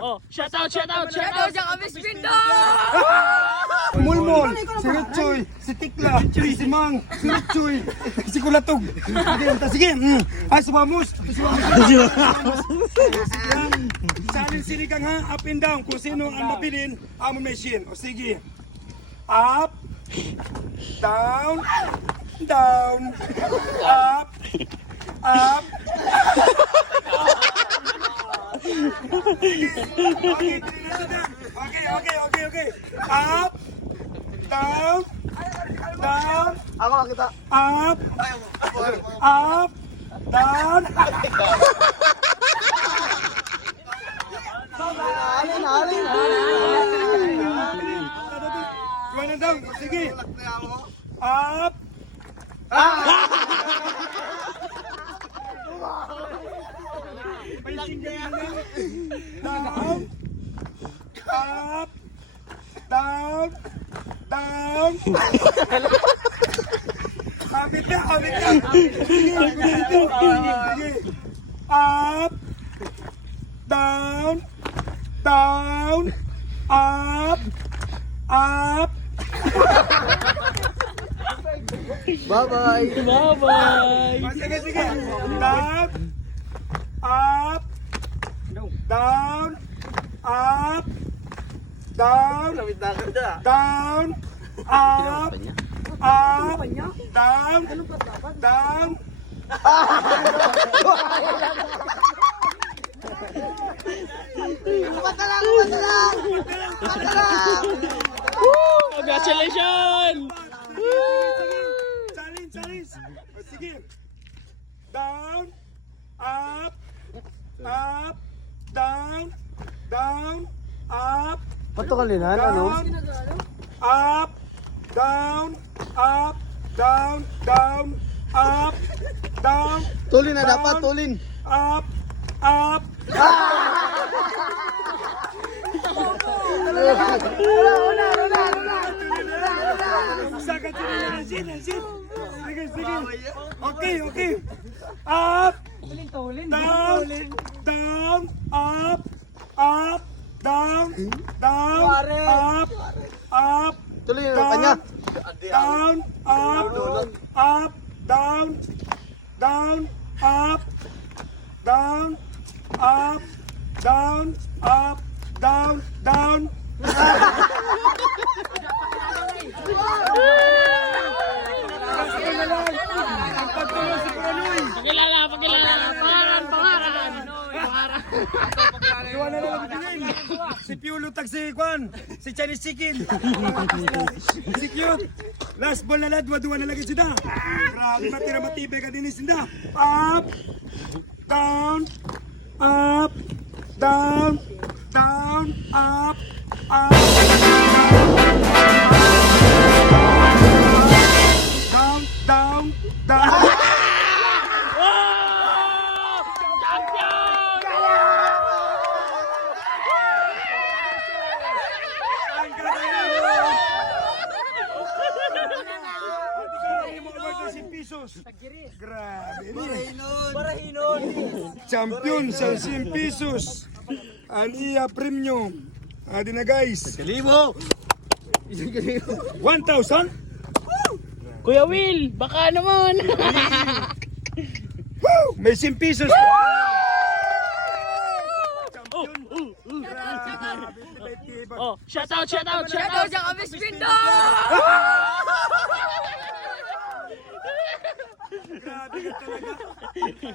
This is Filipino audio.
Oh, shout out. Mulmol, si Richoy, si Tikla, si Mang, si Richoy, si Kulatog. Sige, ay sumamos. Challenge sinigang ha, up and down. Kung sino ang mabilin, amon machine. O sige. Up, down, down, up, up. Okay. Up, down, down. Ako makita. Up, down. Alin. Gawin na down. Sige. Up. Down. Up. Down. Down. Abit na. Sige. Up. Down. Down. Up. Up. Bye-bye. Sige. Down. Up. Down. Up. Down. Down. Up. Up. Down. Down. Congratulations! Challenge. Sige. Down. Up. Up. Down. Down. Up. Patungalinan, ano? Up. Down. Up. Down. Down. Up. Down. Tulin na dapat, tulin. Up. Up. Sagat na Sige. Okay. Up. Down. Down. Up. Up. Down. Down. Up. Up. Tuloy na kanya. Down. Up. Up. Down. Down. Up. Down. Up. Down. Up. Down. Down. Pangaran. Iwan na lang din. Si Piolo tag si Kwan, si Chinese Chicken. Si Cute. Last ball na lad, dua na lagi sida. Grabe matira matibay ka din sinda. Up. Down. Up. Down. Down. Up. Up. Down. Down. Down. Grabe. Barahinon. Champion sa 100 pesos. Ang iya premium. Adi na guys. Kalibo. 1,000? Kuya Will, baka naman. Woo! May 100 pesos. Oh, shout out. Grabe ka talaga.